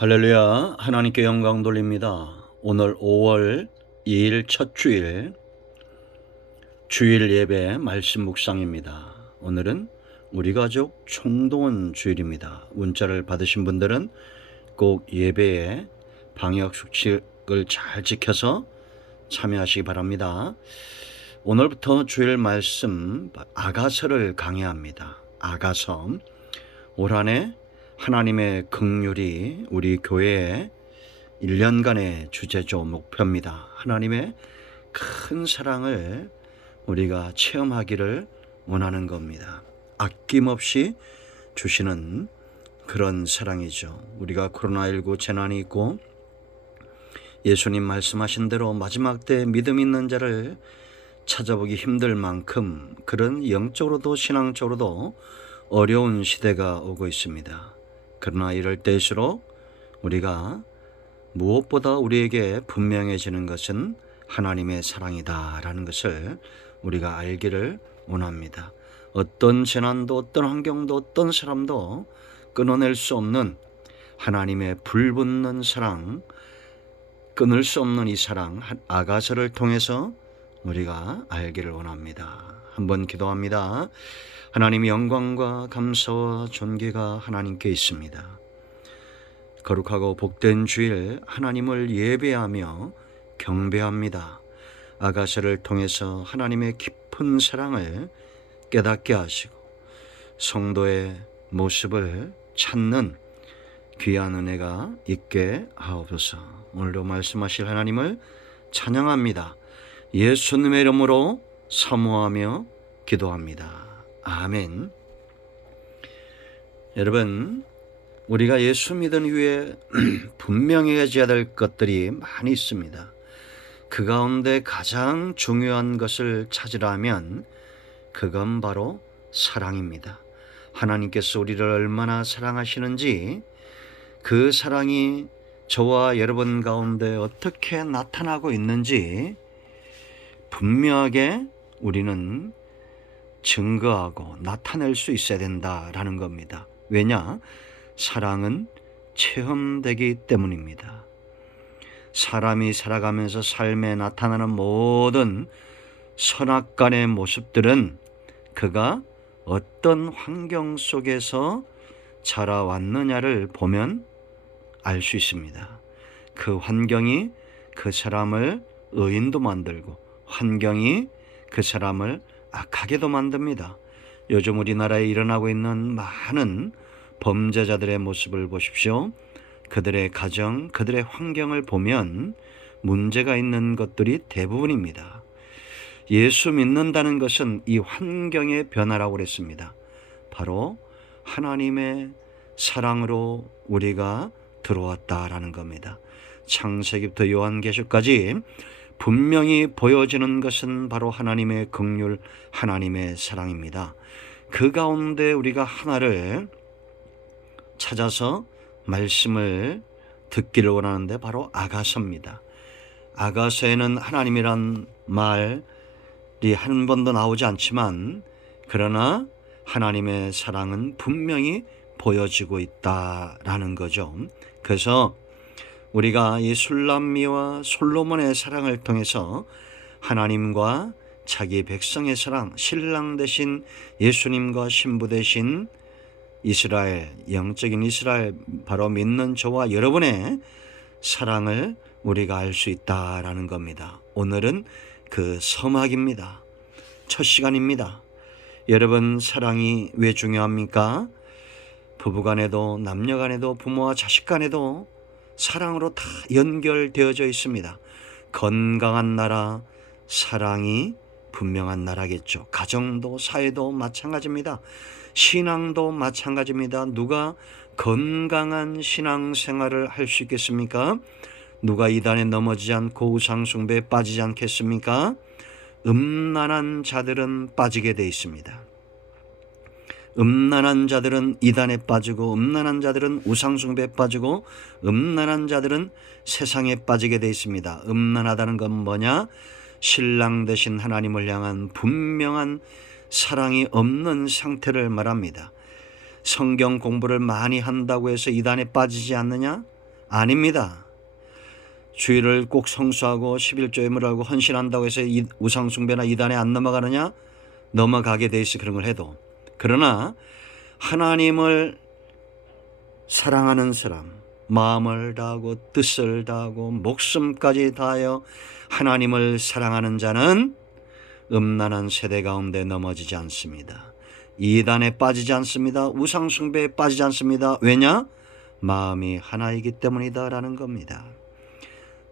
할렐루야. 하나님께 영광 돌립니다. 오늘 5월 2일 첫 주일 예배 말씀 묵상입니다. 오늘은 우리 가족 총동원 주일입니다. 문자를 받으신 분들은 꼭 예배에 방역 수칙을 잘 지켜서 참여하시기 바랍니다. 오늘부터 주일 말씀 아가서를 강해합니다. 아가서. 올 한해 하나님의 긍휼이 우리 교회의 1년간의 주제죠. 목표입니다. 하나님의 큰 사랑을 우리가 체험하기를 원하는 겁니다. 아낌없이 주시는 그런 사랑이죠. 우리가 코로나19 재난이 있고 예수님 말씀하신 대로 마지막 때 믿음 있는 자를 찾아보기 힘들 만큼 그런 영적으로도 신앙적으로도 어려운 시대가 오고 있습니다. 그러나 이럴 때일수록 우리가 무엇보다 우리에게 분명해지는 것은 하나님의 사랑이다라는 것을 우리가 알기를 원합니다. 어떤 재난도 어떤 환경도 어떤 사람도 끊어낼 수 없는 하나님의 불붙는 사랑, 끊을 수 없는 이 사랑 아가서를 통해서 우리가 알기를 원합니다. 한번 기도합니다. 하나님의 영광과 감사와 존귀가 하나님께 있습니다. 거룩하고 복된 주일 하나님을 예배하며 경배합니다. 아가서를 통해서 하나님의 깊은 사랑을 깨닫게 하시고 성도의 모습을 찾는 귀한 은혜가 있게 하옵소서. 오늘도 말씀하실 하나님을 찬양합니다. 예수님의 이름으로 사모하며 기도합니다. 아멘. 여러분, 우리가 예수 믿은 후에 분명해져야 될 것들이 많이 있습니다. 그 가운데 가장 중요한 것을 찾으라면 그건 바로 사랑입니다. 하나님께서 우리를 얼마나 사랑하시는지, 그 사랑이 저와 여러분 가운데 어떻게 나타나고 있는지 분명하게 우리는 증거하고 나타낼 수 있어야 된다라는 겁니다. 왜냐? 사랑은 체험되기 때문입니다. 사람이 살아가면서 삶에 나타나는 모든 선악간의 모습들은 그가 어떤 환경 속에서 자라왔느냐를 보면 알 수 있습니다. 그 환경이 그 사람을 의인도 만들고 환경이 그 사람을 악하게도 만듭니다. 요즘 우리나라에 일어나고 있는 많은 범죄자들의 모습을 보십시오. 그들의 가정, 그들의 환경을 보면 문제가 있는 것들이 대부분입니다. 예수 믿는다는 것은 이 환경의 변화라고 그랬습니다. 바로 하나님의 사랑으로 우리가 들어왔다라는 겁니다. 창세기부터 요한계시까지 분명히 보여지는 것은 바로 하나님의 긍휼, 하나님의 사랑입니다. 그 가운데 우리가 하나를 찾아서 말씀을 듣기를 원하는데 바로 아가서입니다. 아가서에는 하나님이란 말이 한 번도 나오지 않지만 그러나 하나님의 사랑은 분명히 보여지고 있다라는 거죠. 그래서 우리가 이 술람미와 솔로몬의 사랑을 통해서 하나님과 자기 백성의 사랑, 신랑 되신 예수님과 신부 되신 이스라엘, 영적인 이스라엘, 바로 믿는 저와 여러분의 사랑을 우리가 알 수 있다라는 겁니다. 오늘은 그 서막입니다. 첫 시간입니다. 여러분, 사랑이 왜 중요합니까? 부부간에도 남녀간에도 부모와 자식간에도 사랑으로 다 연결되어져 있습니다. 건강한 나라, 사랑이 분명한 나라겠죠. 가정도 사회도 마찬가지입니다. 신앙도 마찬가지입니다. 누가 건강한 신앙생활을 할 수 있겠습니까? 누가 이단에 넘어지지 않고 우상숭배에 빠지지 않겠습니까? 음란한 자들은 빠지게 돼 있습니다. 음란한 자들은 이단에 빠지고 음란한 자들은 우상숭배에 빠지고 음란한 자들은 세상에 빠지게 돼 있습니다. 음란하다는 건 뭐냐? 신랑 되신 하나님을 향한 분명한 사랑이 없는 상태를 말합니다. 성경 공부를 많이 한다고 해서 이단에 빠지지 않느냐? 아닙니다. 주일을 꼭 성수하고 11조 예물하고 헌신한다고 해서 우상숭배나 이단에 안 넘어가느냐? 넘어가게 돼 있어, 그런 걸 해도. 그러나 하나님을 사랑하는 사람, 마음을 다하고 뜻을 다하고 목숨까지 다하여 하나님을 사랑하는 자는 음란한 세대 가운데 넘어지지 않습니다. 이단에 빠지지 않습니다. 우상숭배에 빠지지 않습니다. 왜냐? 마음이 하나이기 때문이다라는 겁니다.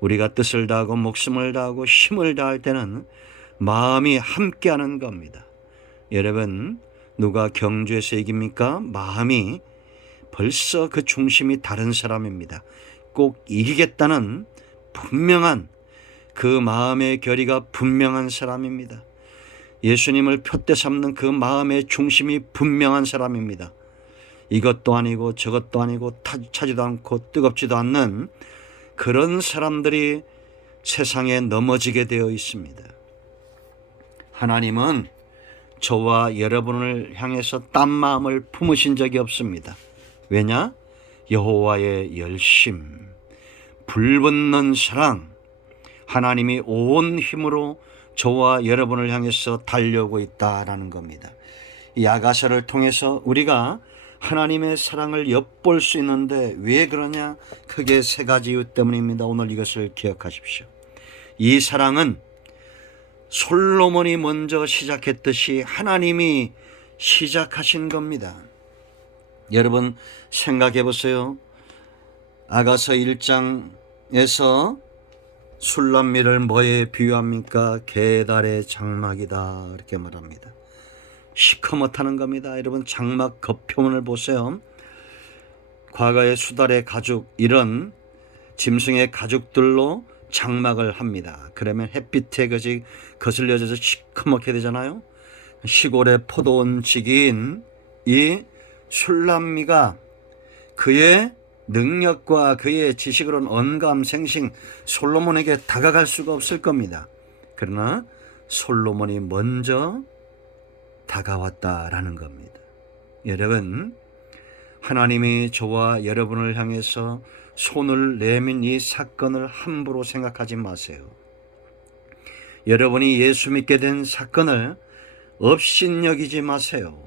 우리가 뜻을 다하고 목숨을 다하고 힘을 다할 때는 마음이 함께하는 겁니다. 여러분, 누가 경주에서 이깁니까? 마음이 벌써 그 중심이 다른 사람입니다. 꼭 이기겠다는 분명한 그 마음의 결의가 분명한 사람입니다. 예수님을 표대 삼는 그 마음의 중심이 분명한 사람입니다. 이것도 아니고 저것도 아니고 차지도 않고 뜨겁지도 않는 그런 사람들이 세상에 넘어지게 되어 있습니다. 하나님은 저와 여러분을 향해서 딴 마음을 품으신 적이 없습니다. 왜냐? 여호와의 열심, 불붙는 사랑, 하나님이 온 힘으로 저와 여러분을 향해서 달려오고 있다라는 겁니다. 이 아가서를 통해서 우리가 하나님의 사랑을 엿볼 수 있는데 왜 그러냐? 크게 세 가지 이유 때문입니다. 오늘 이것을 기억하십시오. 이 사랑은 솔로몬이 먼저 시작했듯이 하나님이 시작하신 겁니다. 여러분 생각해 보세요. 아가서 1장에서 술람미를 뭐에 비유합니까? 계달의 장막이다 이렇게 말합니다. 시커멓다는 겁니다. 여러분 장막 겉표면을 보세요. 과거의 수달의 가죽 이런 짐승의 가죽들로 장막을 합니다. 그러면 햇빛에 거슬려져서 시커멓게 되잖아요. 시골의 포도원지기인 이 술람미가 그의 능력과 그의 지식으로는 언감생심 솔로몬에게 다가갈 수가 없을 겁니다. 그러나 솔로몬이 먼저 다가왔다라는 겁니다. 여러분, 하나님이 저와 여러분을 향해서 손을 내민 이 사건을 함부로 생각하지 마세요. 여러분이 예수 믿게 된 사건을 업신여기지 마세요.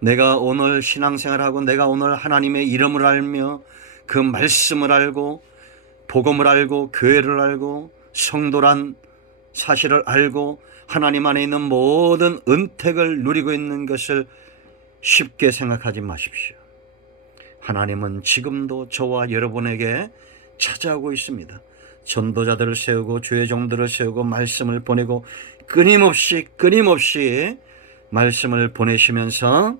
내가 오늘 신앙생활하고 내가 오늘 하나님의 이름을 알며 그 말씀을 알고 복음을 알고 교회를 알고 성도란 사실을 알고 하나님 안에 있는 모든 은택을 누리고 있는 것을 쉽게 생각하지 마십시오. 하나님은 지금도 저와 여러분에게 찾아오고 있습니다. 전도자들을 세우고 주의 종들을 세우고 말씀을 보내고 끊임없이 말씀을 보내시면서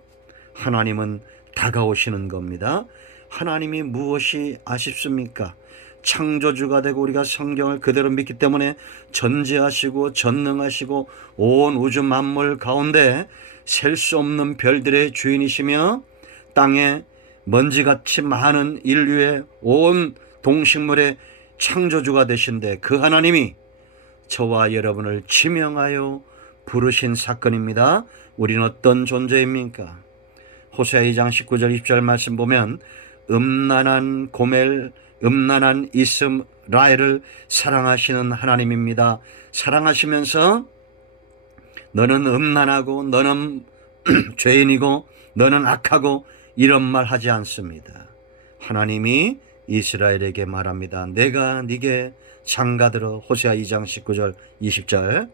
하나님은 다가오시는 겁니다. 하나님이 무엇이 아쉽습니까? 창조주가 되고 우리가 성경을 그대로 믿기 때문에 전지하시고 전능하시고 온 우주 만물 가운데 셀 수 없는 별들의 주인이시며 땅에 먼지같이 많은 인류의 온 동식물의 창조주가 되신데 그 하나님이 저와 여러분을 지명하여 부르신 사건입니다. 우리는 어떤 존재입니까? 호세아 2장 19절 20절 말씀 보면 음란한 이스라엘을 사랑하시는 하나님입니다. 사랑하시면서 너는 음란하고 너는 죄인이고 너는 악하고 이런 말 하지 않습니다. 하나님이 이스라엘에게 말합니다. 내가 네게 장가들어 호세아 2장 19절 20절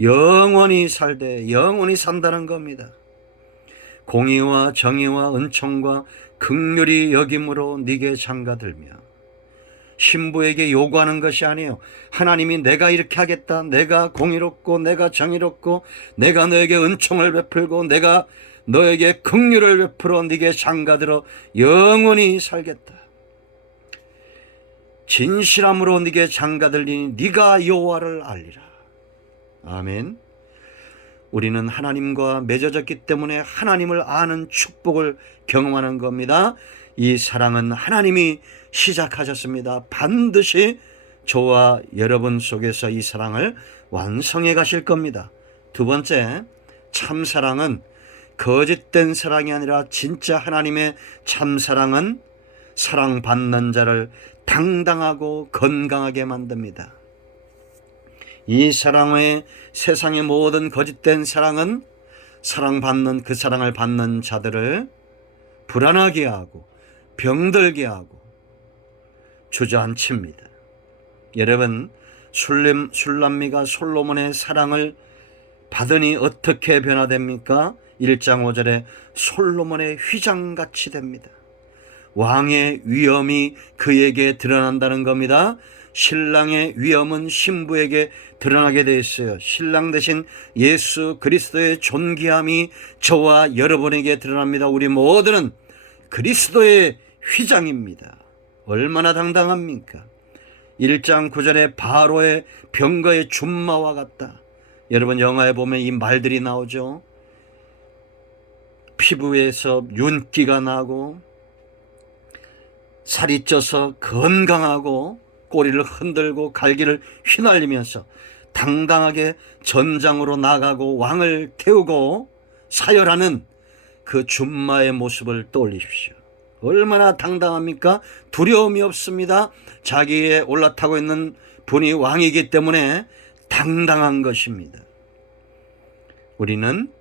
영원히 살되 영원히 산다는 겁니다. 공의와 정의와 은총과 긍휼히 여김으로 네게 장가들며 신부에게 요구하는 것이 아니에요. 하나님이 내가 이렇게 하겠다. 내가 공의롭고 내가 정의롭고 내가 너에게 은총을 베풀고 내가 너에게 긍휼을 베풀어 네게 장가들어 영원히 살겠다. 진실함으로 네게 장가들리니 네가 여호와를 알리라. 아멘. 우리는 하나님과 맺어졌기 때문에 하나님을 아는 축복을 경험하는 겁니다. 이 사랑은 하나님이 시작하셨습니다. 반드시 저와 여러분 속에서 이 사랑을 완성해 가실 겁니다. 두 번째, 참사랑은 거짓된 사랑이 아니라 진짜 하나님의 참사랑은 사랑받는 자를 당당하고 건강하게 만듭니다. 이 사랑의 세상의 모든 거짓된 사랑은 사랑받는 그 사랑을 받는 자들을 불안하게 하고 병들게 하고 주저앉힙니다. 여러분, 술람미가 솔로몬의 사랑을 받으니 어떻게 변화됩니까? 1장 5절에 솔로몬의 휘장같이 됩니다. 왕의 위엄이 그에게 드러난다는 겁니다. 신랑의 위엄은 신부에게 드러나게 되어 있어요. 신랑 대신 예수 그리스도의 존귀함이 저와 여러분에게 드러납니다. 우리 모두는 그리스도의 휘장입니다. 얼마나 당당합니까? 1장 9절에 바로의 병거의 준마와 같다. 여러분, 영화에 보면 이 말들이 나오죠. 피부에서 윤기가 나고 살이 쪄서 건강하고 꼬리를 흔들고 갈기를 휘날리면서 당당하게 전장으로 나가고 왕을 태우고 사열하는 그 준마의 모습을 떠올리십시오. 얼마나 당당합니까? 두려움이 없습니다. 자기에 올라타고 있는 분이 왕이기 때문에 당당한 것입니다. 우리는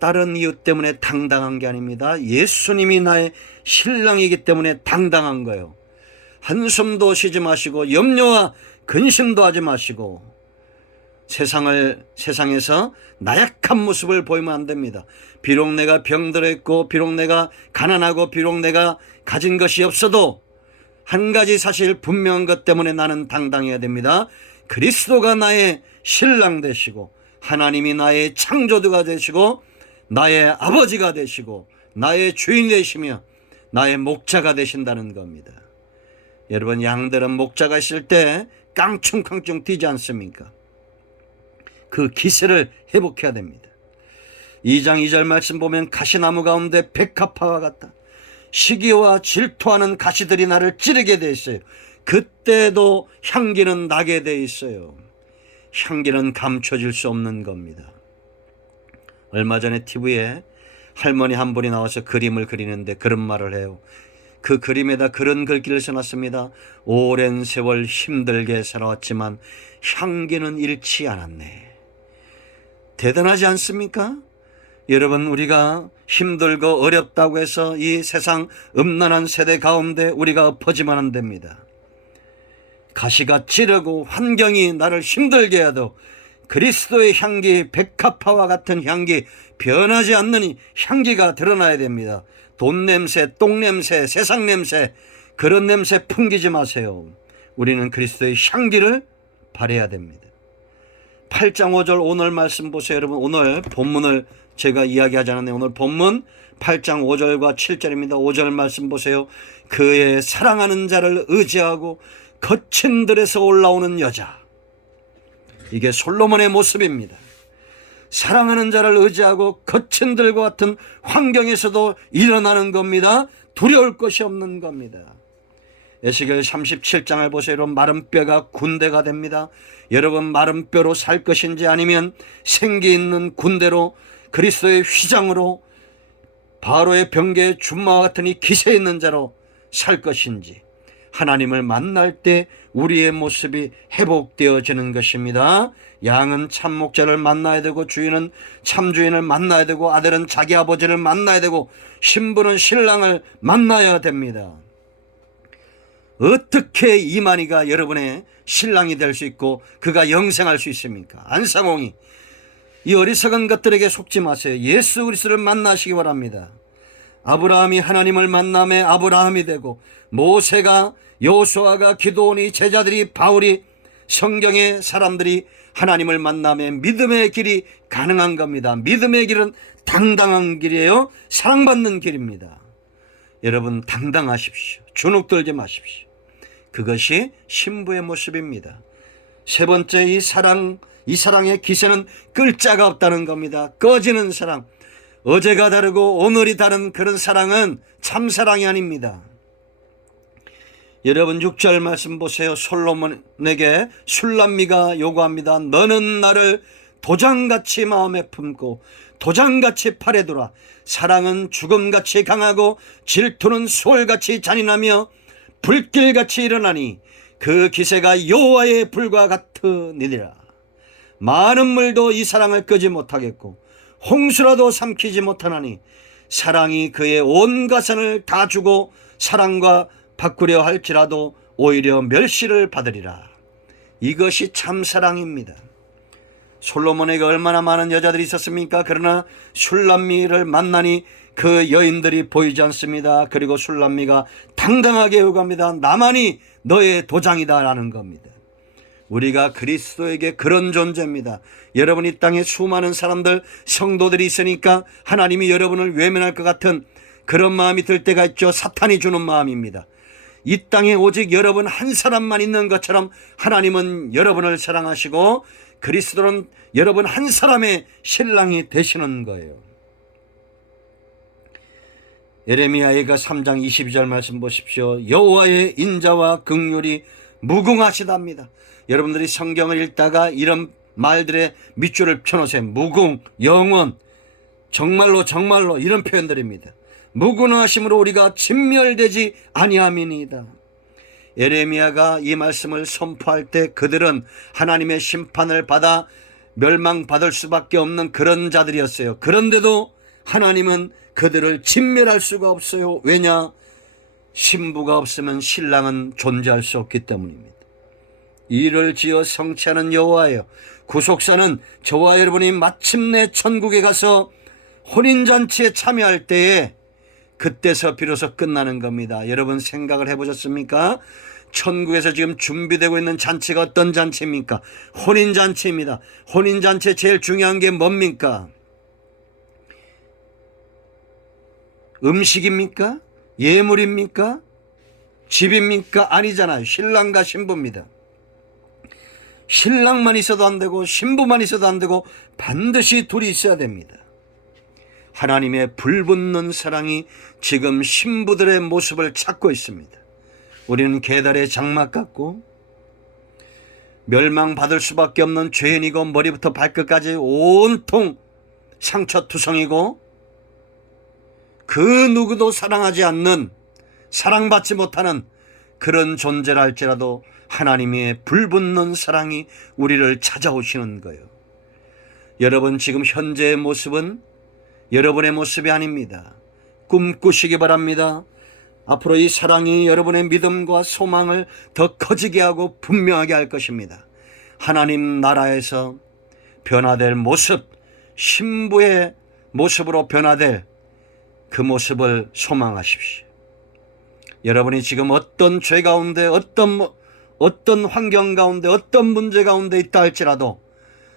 다른 이유 때문에 당당한 게 아닙니다. 예수님이 나의 신랑이기 때문에 당당한 거예요. 한숨도 쉬지 마시고 염려와 근심도 하지 마시고 세상에서 나약한 모습을 보이면 안 됩니다. 비록 내가 병들어 있고 비록 내가 가난하고 비록 내가 가진 것이 없어도 한 가지 사실 분명한 것 때문에 나는 당당해야 됩니다. 그리스도가 나의 신랑 되시고 하나님이 나의 창조주가 되시고 나의 아버지가 되시고 나의 주인 되시며 나의 목자가 되신다는 겁니다. 여러분, 양들은 목자가 있을 때 깡충깡충 뛰지 않습니까? 그 기세를 회복해야 됩니다. 2장 2절 말씀 보면 가시나무 가운데 백합화와 같다. 시기와 질투하는 가시들이 나를 찌르게 돼 있어요. 그때도 향기는 나게 돼 있어요. 향기는 감춰질 수 없는 겁니다. 얼마 전에 TV에 할머니 한 분이 나와서 그림을 그리는데 그런 말을 해요. 그 그림에다 그런 글귀를 써놨습니다. 오랜 세월 힘들게 살아왔지만 향기는 잃지 않았네. 대단하지 않습니까? 여러분, 우리가 힘들고 어렵다고 해서 이 세상 음란한 세대 가운데 우리가 엎어지면 안 됩니다. 가시가 찌르고 환경이 나를 힘들게 해도 그리스도의 향기, 백합화와 같은 향기, 변하지 않는 향기가 드러나야 됩니다. 돈 냄새, 똥 냄새, 세상 냄새, 그런 냄새 풍기지 마세요. 우리는 그리스도의 향기를 발해야 됩니다. 8장 5절 오늘 말씀 보세요. 여러분, 오늘 본문을 제가 이야기하지 않았네요. 오늘 본문 8장 5절과 7절입니다. 5절 말씀 보세요. 그의 사랑하는 자를 의지하고 거친 들에서 올라오는 여자. 이게 솔로몬의 모습입니다. 사랑하는 자를 의지하고 거친 들과 같은 환경에서도 일어나는 겁니다. 두려울 것이 없는 겁니다. 에스겔 37장을 보세요. 여러분, 마른 뼈가 군대가 됩니다. 여러분, 마른 뼈로 살 것인지 아니면 생기 있는 군대로 그리스도의 휘장으로 바로의 병거의 준마와 같은 이 기세 있는 자로 살 것인지, 하나님을 만날 때 우리의 모습이 회복되어지는 것입니다. 양은 참 목자를 만나야 되고 주인은 참 주인을 만나야 되고 아들은 자기 아버지를 만나야 되고 신부는 신랑을 만나야 됩니다. 어떻게 이만희가 여러분의 신랑이 될 수 있고 그가 영생할 수 있습니까? 안상홍이. 이 어리석은 것들에게 속지 마세요. 예수 그리스도를 만나시기 바랍니다. 아브라함이 하나님을 만남에 아브라함이 되고 모세가 여호수아가 기도원이 제자들이 바울이 성경의 사람들이 하나님을 만남에 믿음의 길이 가능한 겁니다. 믿음의 길은 당당한 길이에요. 사랑받는 길입니다. 여러분, 당당하십시오. 주눅들지 마십시오. 그것이 신부의 모습입니다. 세 번째, 이 사랑의 기세는 끌 자가 없다는 겁니다. 꺼지는 사랑. 어제가 다르고 오늘이 다른 그런 사랑은 참사랑이 아닙니다. 여러분, 6절 말씀 보세요. 솔로몬에게 술람미가 요구합니다. 너는 나를 도장같이 마음에 품고 도장같이 팔에 돌아 사랑은 죽음같이 강하고 질투는 수월같이 잔인하며 불길같이 일어나니 그 기세가 여호와의 불과 같으니라. 많은 물도 이 사랑을 끄지 못하겠고 홍수라도 삼키지 못하나니 사랑이 그의 온 가산을 다 주고 사랑과 바꾸려 할지라도 오히려 멸시를 받으리라. 이것이 참 사랑입니다. 솔로몬에게 얼마나 많은 여자들이 있었습니까? 그러나 술람미를 만나니 그 여인들이 보이지 않습니다. 그리고 술람미가 당당하게 요구합니다. 나만이 너의 도장이다 라는 겁니다. 우리가 그리스도에게 그런 존재입니다. 여러분, 이 땅에 수많은 사람들, 성도들이 있으니까 하나님이 여러분을 외면할 것 같은 그런 마음이 들 때가 있죠. 사탄이 주는 마음입니다. 이 땅에 오직 여러분 한 사람만 있는 것처럼 하나님은 여러분을 사랑하시고 그리스도는 여러분 한 사람의 신랑이 되시는 거예요. 예레미야가 3장 22절 말씀 보십시오. 여호와의 인자와 긍휼이 무궁하시답니다. 여러분들이 성경을 읽다가 이런 말들의 밑줄을 펴놓으세요. 무궁, 영원, 정말로 정말로 이런 표현들입니다. 무궁하심으로 우리가 진멸되지 아니함이니이다. 예레미야가 이 말씀을 선포할 때 그들은 하나님의 심판을 받아 멸망받을 수밖에 없는 그런 자들이었어요. 그런데도 하나님은 그들을 진멸할 수가 없어요. 왜냐? 신부가 없으면 신랑은 존재할 수 없기 때문입니다. 이를 지어 성취하는 여호와예요. 구속사는 저와 여러분이 마침내 천국에 가서 혼인잔치에 참여할 때에 그때서 비로소 끝나는 겁니다. 여러분 생각을 해보셨습니까? 천국에서 지금 준비되고 있는 잔치가 어떤 잔치입니까? 혼인잔치입니다. 혼인잔치에 제일 중요한 게 뭡니까? 음식입니까? 예물입니까? 집입니까? 아니잖아요. 신랑과 신부입니다. 신랑만 있어도 안 되고 신부만 있어도 안 되고 반드시 둘이 있어야 됩니다. 하나님의 불붙는 사랑이 지금 신부들의 모습을 찾고 있습니다. 우리는 계달의 장막 같고 멸망받을 수밖에 없는 죄인이고 머리부터 발끝까지 온통 상처투성이고 그 누구도 사랑하지 않는, 사랑받지 못하는 그런 존재라 할지라도 하나님의 불붙는 사랑이 우리를 찾아오시는 거예요. 여러분 지금 현재의 모습은 여러분의 모습이 아닙니다. 꿈꾸시기 바랍니다. 앞으로 이 사랑이 여러분의 믿음과 소망을 더 커지게 하고 분명하게 할 것입니다. 하나님 나라에서 변화될 모습, 신부의 모습으로 변화될 그 모습을 소망하십시오. 여러분이 지금 어떤 죄 가운데, 어떤 환경 가운데, 어떤 문제 가운데 있다 할지라도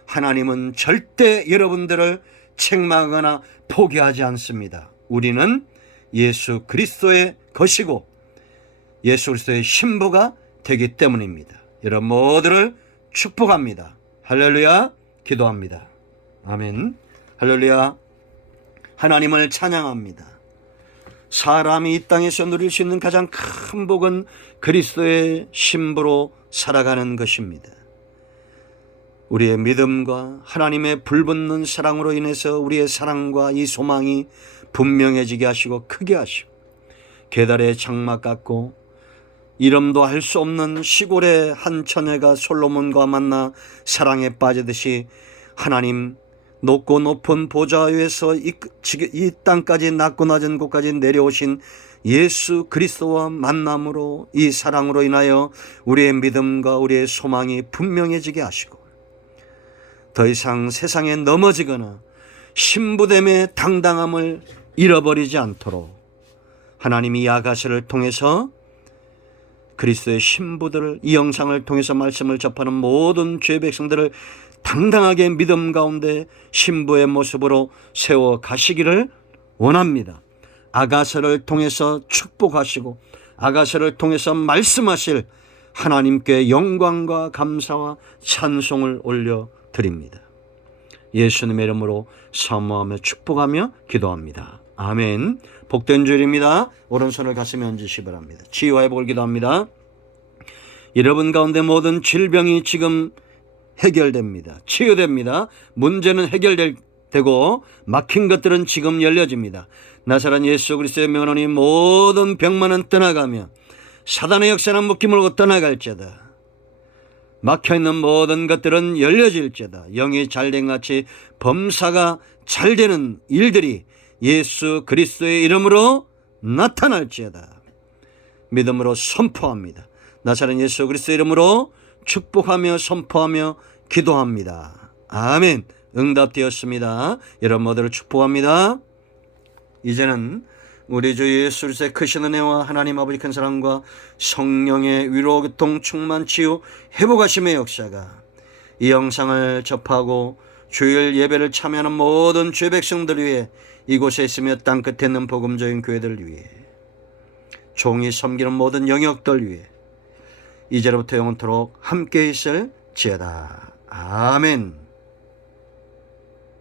하나님은 절대 여러분들을 책망하거나 포기하지 않습니다. 우리는 예수 그리스도의 것이고 예수 그리스도의 신부가 되기 때문입니다. 여러분 모두를 축복합니다. 할렐루야. 기도합니다. 아멘. 할렐루야. 하나님을 찬양합니다. 사람이 이 땅에서 누릴 수 있는 가장 큰 복은 그리스도의 신부로 살아가는 것입니다. 우리의 믿음과 하나님의 불붙는 사랑으로 인해서 우리의 사랑과 이 소망이 분명해지게 하시고 크게 하시고 계달의 장막 같고 이름도 할 수 없는 시골의 한 처녀가 솔로몬과 만나 사랑에 빠지듯이 하나님 높고 높은 보좌 위에서 이 땅까지 낮고 낮은 곳까지 내려오신 예수 그리스도와 만남으로 이 사랑으로 인하여 우리의 믿음과 우리의 소망이 분명해지게 하시고 더 이상 세상에 넘어지거나 신부됨의 당당함을 잃어버리지 않도록 하나님이 야가시를 통해서 그리스도의 신부들을, 이 영상을 통해서 말씀을 접하는 모든 죄 백성들을 당당하게 믿음 가운데 신부의 모습으로 세워 가시기를 원합니다. 아가서를 통해서 축복하시고 아가서를 통해서 말씀하실 하나님께 영광과 감사와 찬송을 올려드립니다. 예수님의 이름으로 사모하며 축복하며 기도합니다. 아멘. 복된 주일입니다. 오른손을 가슴에 얹으시기 바랍니다. 치유와 회복을 기도합니다. 여러분 가운데 모든 질병이 지금 해결됩니다. 치유됩니다. 문제는 해결될 되고 막힌 것들은 지금 열려집니다. 나사렛 예수 그리스도의 명하노니 모든 병만은 떠나가며 사단의 역사는 묶이 물고 떠나갈지어다. 막혀있는 모든 것들은 열려질지어다. 영이 잘된 같이 범사가 잘되는 일들이 예수 그리스도의 이름으로 나타날지어다. 믿음으로 선포합니다. 나사렛 예수 그리스도의 이름으로 축복하며 선포하며 기도합니다. 아멘. 응답되었습니다. 여러분 모두를 축복합니다. 이제는 우리 주 예수 그리스도의 크신 은혜와 하나님 아버지 큰 사랑과 성령의 위로 교통 충만 치유 회복하심의 역사가 이 영상을 접하고 주일 예배를 참여하는 모든 주의 백성들 위해 이곳에 있으며 땅끝에 있는 복음적인 교회들 위해 종이 섬기는 모든 영역들 위해 이제로부터 영원토록 함께 있을지어다. 아멘.